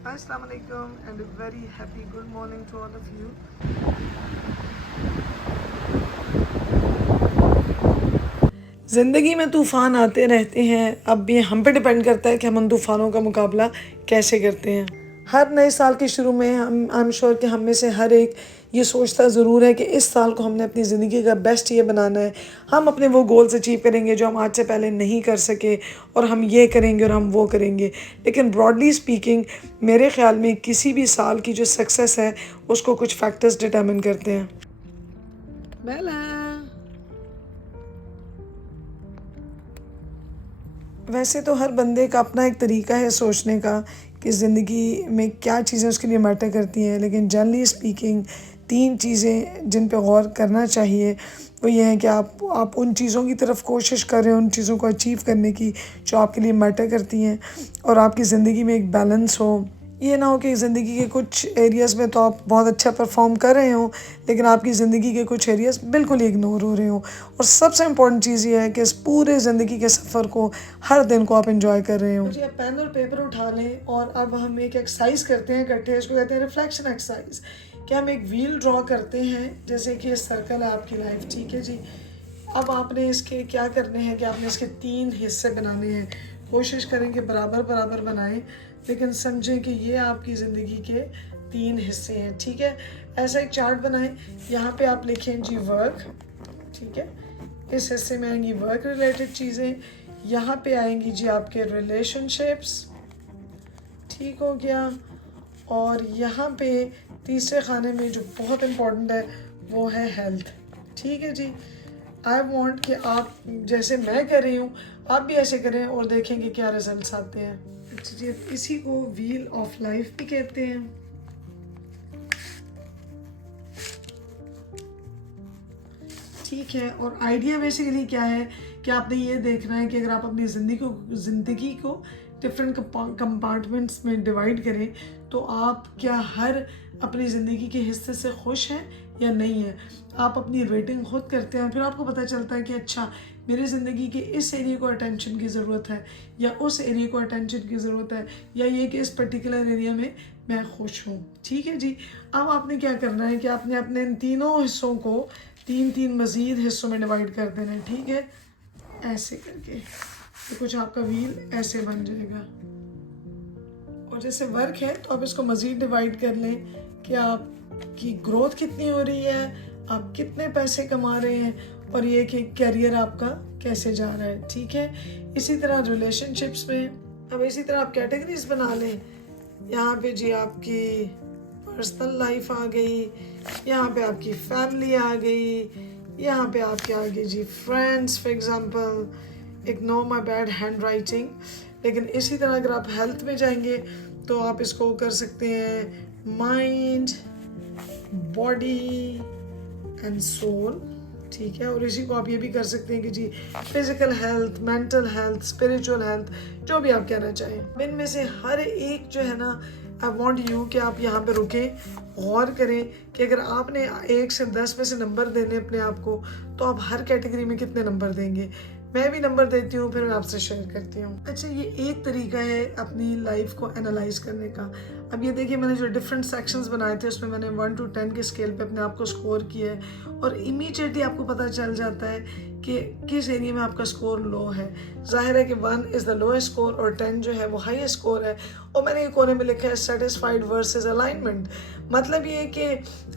Assalamu alaikum and a very happy good morning to all of you. ज़िंदगी में तूफ़ान आते रहते हैं, अब ये हम पे डिपेंड करता है कि हम उन तूफ़ानों का मुकाबला कैसे करते हैं। हर नए साल के शुरू में हम आई एम श्योर कि हम में से हर एक ये सोचता ज़रूर है कि इस साल को हमने अपनी ज़िंदगी का बेस्ट ईयर बनाना है। हम अपने वो गोल्स अचीव करेंगे जो हम आज से पहले नहीं कर सके, और हम ये करेंगे और हम वो करेंगे। लेकिन ब्रॉडली स्पीकिंग मेरे ख़्याल में किसी भी साल की जो सक्सेस है उसको कुछ फैक्टर्स डिटर्मिन करते हैं। बेला, वैसे तो हर बंदे का अपना एक तरीका है सोचने का कि ज़िंदगी में क्या चीज़ें उसके लिए मैटर करती हैं, लेकिन जनरली स्पीकिंग 3 चीज़ें जिन पे गौर करना चाहिए वो ये है कि आप उन चीज़ों की तरफ कोशिश कर रहे हो, उन चीज़ों को अचीव करने की जो आपके लिए मैटर करती हैं, और आपकी ज़िंदगी में एक बैलेंस हो। ये ना हो कि ज़िंदगी के कुछ एरियाज़ में तो आप बहुत अच्छा परफॉर्म कर रहे हो, लेकिन आपकी ज़िंदगी के कुछ एरियाज़ बिल्कुल ही इग्नोर हो रहे हो। और सबसे इम्पॉर्टेंट चीज़ ये है कि इस पूरे ज़िंदगी के सफ़र को, हर दिन को आप एंजॉय कर रहे हो। जी, आप पेन और पेपर उठा लें और अब हम एक एक्सरसाइज करते हैं इकट्ठे, इसको कहते हैं रिफ्लेक्शन एक्सरसाइज। कि हम एक व्हील ड्रॉ करते हैं, जैसे कि ये सर्कल है आपकी लाइफ, ठीक है जी। अब आपने इसके क्या करने हैं कि आपने इसके 3 हिस्से बनाने हैं। कोशिश करें कि बराबर बराबर बनाएं, लेकिन समझें कि ये आपकी ज़िंदगी के 3 हिस्से हैं, ठीक है। ऐसा एक चार्ट बनाएं। यहाँ पे आप लिखें जी वर्क, ठीक है। इस हिस्से में आएंगी वर्क रिलेटेड चीज़ें। यहाँ पे आएंगी जी आपके रिलेशनशिप्स, ठीक हो गया। और यहाँ पे तीसरे खाने में जो बहुत इम्पोर्टेंट है वो है हेल्थ, ठीक है जी। आई वॉन्ट कि आप जैसे मैं कर रही हूँ आप भी ऐसे करें और देखें कि क्या रिजल्ट्स आते हैं। अच्छा जी, इसी को व्हील ऑफ लाइफ भी कहते हैं। ठीक है, और आइडिया बेसिकली क्या है कि आपने ये देखना है कि अगर आप अपनी ज़िंदगी को डिफरेंट कंपार्टमेंट्स में डिवाइड करें तो आप क्या हर अपनी ज़िंदगी के हिस्से से खुश हैं या नहीं है। आप अपनी रेटिंग खुद करते हैं, फिर आपको पता चलता है कि अच्छा मेरी ज़िंदगी के इस एरिया को अटेंशन की ज़रूरत है या उस एरिया को अटेंशन की ज़रूरत है, या ये कि इस पर्टिकुलर एरिया में मैं खुश हूँ, ठीक है जी। अब आपने क्या करना है कि आपने अपने इन तीनों हिस्सों को 3-3 मज़ीद हिस्सों में डिवाइड कर देना है, ठीक है। ऐसे करके तो कुछ आपका व्हील ऐसे बन जाएगा। और जैसे वर्क है तो आप इसको मज़ीद डिवाइड कर लें कि आपकी ग्रोथ कितनी हो रही है, आप कितने पैसे कमा रहे हैं, और ये कि कैरियर आपका कैसे जा रहा है, ठीक है। इसी तरह रिलेशनशिप्स में अब इसी तरह आप कैटेगरीज बना लें। यहाँ पे जी आपकी पर्सनल लाइफ आ गई, यहाँ पे आपकी फैमिली आ गई, यहाँ पे आपके आ गई जी friends for example. Ignore my bad handwriting. लेकिन इसी तरह अगर आप हेल्थ में जाएंगे तो आप इसको कर सकते हैं माइंड, बॉडी एंड सोल, ठीक है। और इसी को आप ये भी कर सकते हैं कि जी physical health, mental health, spiritual health, जो भी आप कहना चाहें। इनमें से हर एक जो है ना, आई वॉन्ट यू कि आप यहाँ पे रुकें, गौर करें कि अगर आपने 1 से 10 में से नंबर देने अपने आप को, तो आप हर कैटेगरी में कितने नंबर देंगे। मैं भी नंबर देती हूँ, फिर मैं आपसे शेयर करती हूँ। अच्छा, ये एक तरीका है अपनी लाइफ को एनालाइज करने का। अब ये देखिए, मैंने जो डिफरेंट सेक्शंस बनाए थे उसमें मैंने 1 to 10 के स्केल पे अपने आप को स्कोर किया है, और इमीडिएटली आपको पता चल जाता है कि किस एरिया में आपका स्कोर लो है। जाहिर है कि 1 इज़ द लोएस्ट स्कोर और 10 जो है वो हाईएस्ट स्कोर है। और मैंने ये कोने में लिखा है सेटिस्फाइड वर्सेस अलाइनमेंट। मतलब ये कि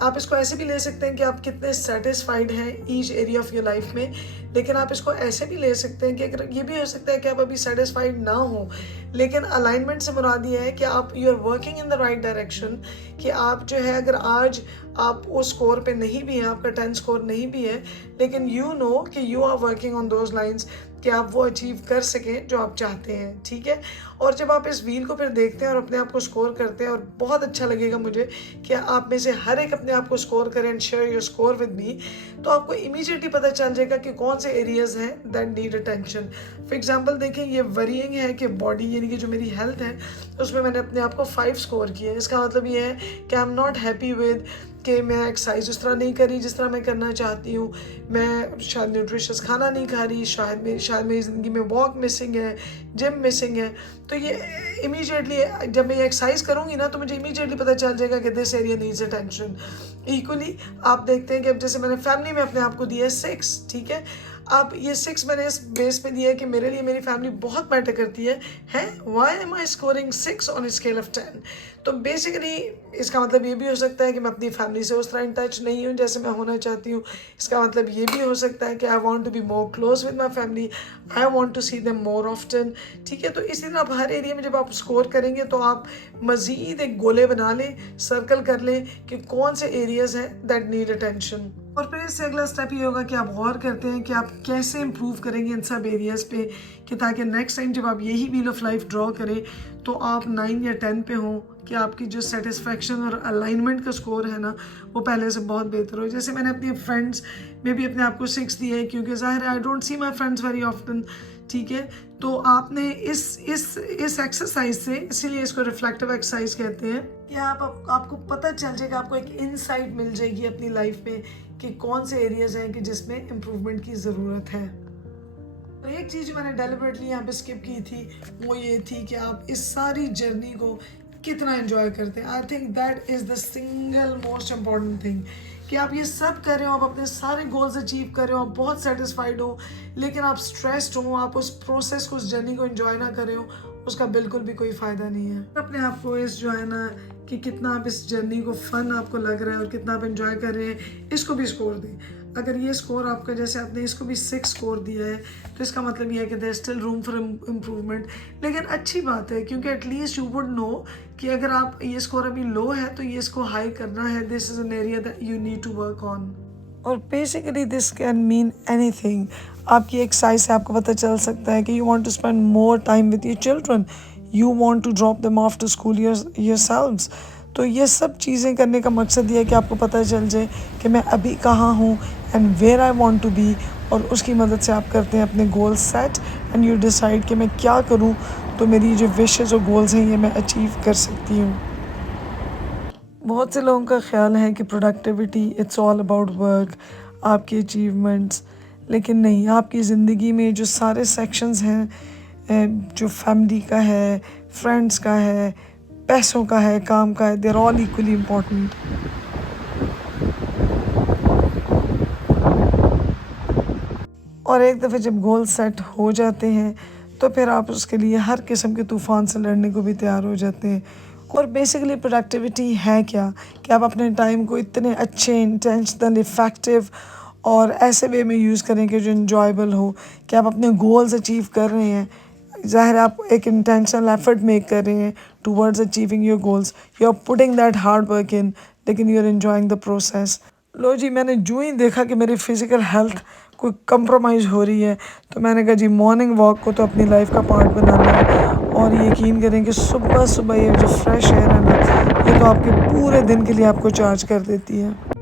आप इसको ऐसे भी ले सकते हैं कि आप कितने सेटिस्फाइड हैं each area of your life में, लेकिन आप इसको ऐसे भी ले सकते हैं कि अगर ये भी हो सकता है कि आप अभी सेटिस्फाइड ना हो, लेकिन अलाइनमेंट से मुराद ये है कि आप you are working in the right direction. कि आप जो है अगर आज आप उस स्कोर पे नहीं भी हैं, आपका 10 स्कोर नहीं भी है, लेकिन यू नो कि you are working on those lines कि आप वो अचीव कर सकें जो आप चाहते हैं, ठीक है। और जब आप इस व्हील को फिर देखते हैं और अपने आप को स्कोर करते हैं, और बहुत अच्छा लगेगा मुझे कि आप में से हर एक अपने आप को स्कोर करें and share your score with me, तो आपको इमीडिएटली पता चल जाएगा कि कौन से एरियाज हैं that need attention. For example देखें, ये वरीइंग है कि बॉडी यानी कि जो मेरी हेल्थ है उसमें मैंने अपने आप को 5 स्कोर किया। इसका मतलब ये है कि I am not happy with कि मैं एक्सरसाइज उस तरह नहीं करी जिस तरह मैं करना चाहती हूँ, मैं शायद न्यूट्रिशियस खाना नहीं खा रही, शायद मेरी ज़िंदगी में वॉक मिसिंग है, जिम मिसिंग है। तो ये इमीडिएटली जब मैं ये एक्सरसाइज करूँगी ना, तो मुझे इमीडिएटली पता चल जाएगा कि this area needs attention. Equally आप देखते हैं कि अब जैसे मैंने फैमिली में अपने आप को दिया है 6, ठीक है। अब ये 6 मैंने इस बेस पे दिया है कि मेरे लिए मेरी फैमिली बहुत मैटर करती है। Why am I scoring 6 on scale of 10? तो बेसिकली इसका मतलब ये भी हो सकता है कि मैं अपनी फैमिली से उस तरह इन टच नहीं हूँ जैसे मैं होना चाहती हूँ। इसका मतलब ये भी हो सकता है कि I want to be more close with my family, I want to see them more often, ठीक है। तो इसी तरह आप हर एरिया में जब आप स्कोर करेंगे तो आप मज़ीद एक गोले बना लें, सर्कल कर लें कि कौन से एरियाज़ हैं दैट नीड अटेंशन। और फिर इससे अगला स्टेप ये होगा कि आप गौर करते हैं कि आप कैसे इम्प्रूव करेंगे इन सब एरियाज़ पे, कि ताकि नेक्स्ट टाइम जब आप यही व्हील ऑफ लाइफ ड्रॉ करें तो आप 9 या 10 पे हों, कि आपकी जो सेटिस्फेक्शन और अलाइनमेंट का स्कोर है ना वो पहले से बहुत बेहतर हो। जैसे मैंने अपने फ्रेंड्स में भी अपने आप को 6 दिया है, क्योंकि ज़ाहिर है I don't see my friends very often, ठीक है। तो आपने इस एक्सरसाइज से, इसीलिए इसको रिफ्लेक्टिव एक्सरसाइज कहते हैं, कि आपको पता चल जाएगा, आपको एक इनसाइट मिल जाएगी अपनी लाइफ में कि कौन से एरियाज हैं कि जिसमें इम्प्रूवमेंट की ज़रूरत है। तो एक चीज़ जो मैंने डेलिबरेटली यहाँ पे स्किप की थी वो ये थी कि आप इस सारी जर्नी को कितना एंजॉय करते हैं। I think that is the single most important thing, कि आप ये सब कर रहे हो, आप अपने सारे गोल्स अचीव कर रहे हो, आप बहुत सेटिस्फाइड हो, लेकिन आप स्ट्रेस्ड हो, आप उस प्रोसेस को, उस जर्नी को एंजॉय ना कर रहे हो, उसका बिल्कुल भी कोई फ़ायदा नहीं है। अपने आप को इस जो है ना कि कितना आप इस जर्नी को फन आपको लग रहा है और कितना आप एंजॉय कर रहे हैं, इसको भी स्कोर दें। अगर ये स्कोर आपका, जैसे आपने इसको भी 6 स्कोर दिया है, तो इसका मतलब ये है कि there still room for improvement. लेकिन अच्छी बात है, क्योंकि एटलीस्ट यू वुड नो कि अगर आप ये स्कोर अभी लो है तो ये इसको हाई करना है, this is an area that you need to work on. और basically this can mean anything. आपकी एक्सरसाइज से आपको पता चल सकता है कि you want to spend more time with your children, you want to drop them off to school yourselves. तो ये सब चीज़ें करने का मकसद ये है कि आपको पता चल जाए कि मैं अभी कहाँ हूँ and where I want to be, और उसकी मदद से आप करते हैं अपने goal set and you decide कि मैं क्या करूँ तो मेरी जो विशेज़ और गोल्स हैं ये मैं अचीव कर सकती हूँ। बहुत से लोगों का ख्याल है कि productivity it's all about work, आपकी अचीवमेंट्स, लेकिन नहीं, आपकी ज़िंदगी में जो सारे सेक्शंस हैं, जो फैमिली का है, फ्रेंड्स का है, पैसों का है, काम का है, they are all equally important. और एक दफ़े जब गोल सेट हो जाते हैं तो फिर आप उसके लिए हर किस्म के तूफ़ान से लड़ने को भी तैयार हो जाते हैं। और बेसिकली प्रोडक्टिविटी है क्या, कि आप अपने टाइम को इतने अच्छे, इंटेंशनल, इफ़ेक्टिव और ऐसे वे में यूज़ करें कि जो इन्जॉयबल हो, कि आप अपने गोल्स अचीव कर रहे हैं। ज़ाहिर है आप एक इंटेंशनल एफर्ट मेक कर रहे हैं towards achieving your goals, you are putting that hard work in, लेकिन you are enjoying the process. लो जी, मैंने जो ही देखा कि मेरी फ़िज़िकल हेल्थ कोई कंप्रोमाइज़ हो रही है तो मैंने कहा जी मॉर्निंग वॉक को तो अपनी लाइफ का पार्ट बनाना है। और यकीन करें कि सुबह सुबह ये जो फ्रेश एयर है ना, ये तो आपके पूरे दिन के लिए आपको चार्ज कर देती है।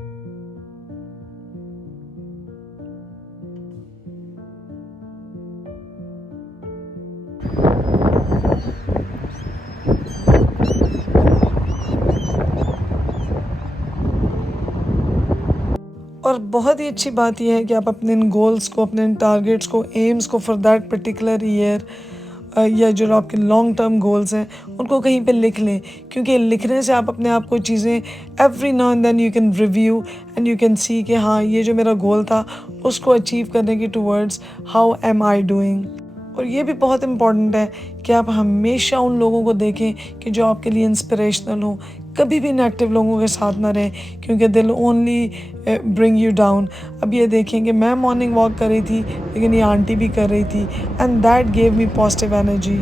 और बहुत ही अच्छी बात यह है कि आप अपने इन गोल्स को, अपने इन टारगेट्स को, एम्स को फॉर दैट पर्टिकुलर ईयर या जो आपके लॉन्ग टर्म गोल्स हैं उनको कहीं पे लिख लें, क्योंकि लिखने से आप अपने आप को चीज़ें every now and then you can review and you can see कि हाँ ये जो मेरा गोल था उसको अचीव करने की towards how am I doing. और ये भी बहुत इम्पॉर्टेंट है कि आप हमेशा उन लोगों को देखें कि जो आपके लिए इंस्पिरेशनल हो, कभी भी नेगेटिव लोगों के साथ ना रहें, क्योंकि they will only bring you down. अब ये देखें कि मैं मॉर्निंग वॉक कर रही थी लेकिन ये आंटी भी कर रही थी and that gave me positive energy.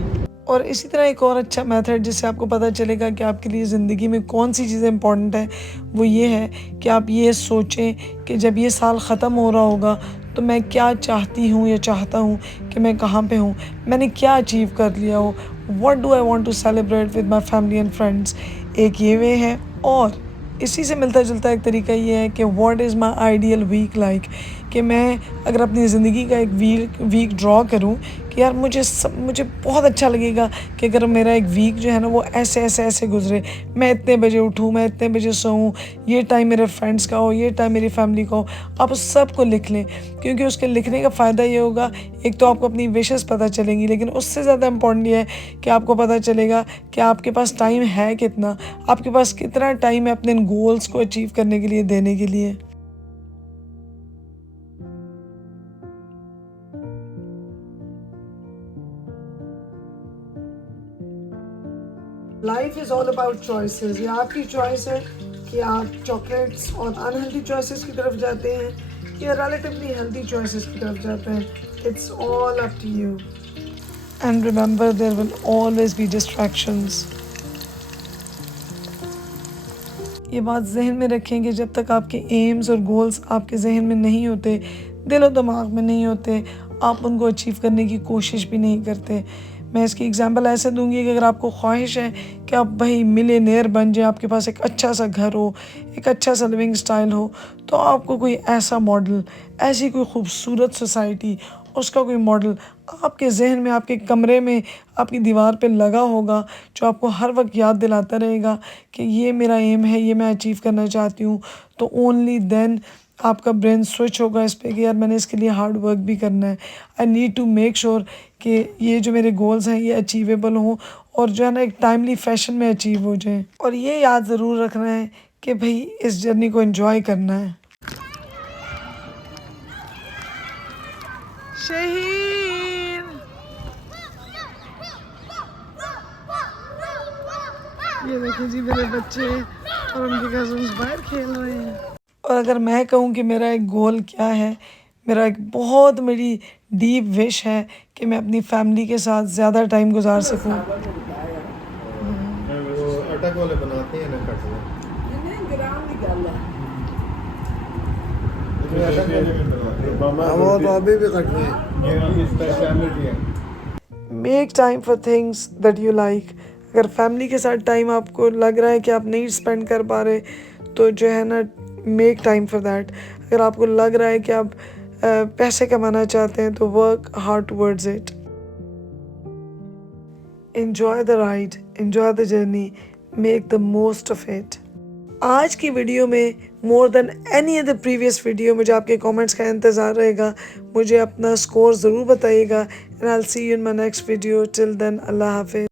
और इसी तरह एक और अच्छा मेथड जिससे आपको पता चलेगा कि आपके लिए ज़िंदगी में कौन सी चीज़ें इंपॉर्टेंट है, वो ये है कि आप ये सोचें कि जब ये साल ख़त्म हो रहा होगा तो मैं क्या चाहती हूँ या चाहता हूँ कि मैं कहाँ पे हूँ, मैंने क्या अचीव कर लिया हो, what do I want to celebrate with my family and friends. एक ये वे है। और इसी से मिलता जुलता एक तरीका ये है कि what is my ideal week like, कि मैं अगर अपनी ज़िंदगी का एक वीक ड्रॉ करूँ कि यार मुझे बहुत अच्छा लगेगा कि अगर मेरा एक वीक जो है ना वो ऐसे गुजरे, मैं इतने बजे उठूँ, मैं इतने बजे सोऊँ, ये टाइम मेरे फ्रेंड्स का हो, ये टाइम मेरी फैमिली का हो। आप उस सब को लिख लें, क्योंकि उसके लिखने का फ़ायदा ये होगा, एक तो आपको अपनी विशेस पता चलेंगी, लेकिन उससे ज़्यादा इम्पोर्टेंट ये है कि आपको पता चलेगा कि आपके पास टाइम है कितना, आपके पास कितना टाइम है अपने इन गोल्स को अचीव करने के लिए, देने के लिए। Life is all about choices. ये आपकी चॉइस है कि आप चॉकलेट्स और अनहेल्दी चॉइसेस की तरफ जाते हैं या रिलेटिवली हेल्दी चॉइसेस की तरफ जाते हैं। It's all up to you. And remember, there will always be distractions. ये बात जहन में रखें कि जब तक आपके एम्स और गोल्स आपके जहन में नहीं होते, दिल और दिमाग में नहीं होते, आप उनको अचीव करने की कोशिश भी नहीं करते। मैं इसकी एग्जांपल ऐसे दूंगी कि अगर आपको ख्वाहिश है कि आप भाई मिलियनेयर बन जाए, आपके पास एक अच्छा सा घर हो, एक अच्छा सा लिविंग स्टाइल हो, तो आपको कोई ऐसा मॉडल, ऐसी कोई खूबसूरत सोसाइटी, उसका कोई मॉडल आपके जहन में, आपके कमरे में, आपकी दीवार पे लगा होगा, जो आपको हर वक्त याद दिलाता रहेगा कि ये मेरा एम है, ये मैं अचीव करना चाहती हूँ। तो ओनली देन आपका ब्रेन स्विच होगा इस पे कि यार मैंने इसके लिए हार्ड वर्क भी करना है। I need to make sure कि ये जो मेरे गोल्स हैं ये अचीवेबल हों और जो है ना एक टाइमली फैशन में अचीव हो जाएं। और ये याद ज़रूर रखना है कि भाई इस जर्नी को एंजॉय करना है। शहीन, ये देखिए जी मेरे बच्चे और उनके कजन्स बाहर खेल रहे हैं। और अगर मैं कहूँ कि मेरा एक गोल क्या है, मेरा एक बहुत मेरी डीप विश है कि मैं अपनी फैमिली के साथ ज़्यादा टाइम गुजार सकूँ। वो अटक वाले बनाते हैं ना कटले। वो तो अभी भी कटले हैं। ये उनकी स्पेशलिटी है। Make time for things that you like. अगर फैमिली के साथ टाइम आपको लग रहा है कि आप नहीं स्पेंड कर पा रहे, तो जो है ना मेक टाइम फॉर दैट। अगर आपको लग रहा है कि आप पैसे कमाना चाहते हैं, तो work hard towards it. enjoy the ride, enjoy the journey, make the most of it। आज की वीडियो में more than any other previous video मुझे आपके कमेंट्स का इंतज़ार रहेगा। मुझे अपना स्कोर ज़रूर बताइएगा। And I will see you in my next video. Till then, अल्लाह हाफिज़।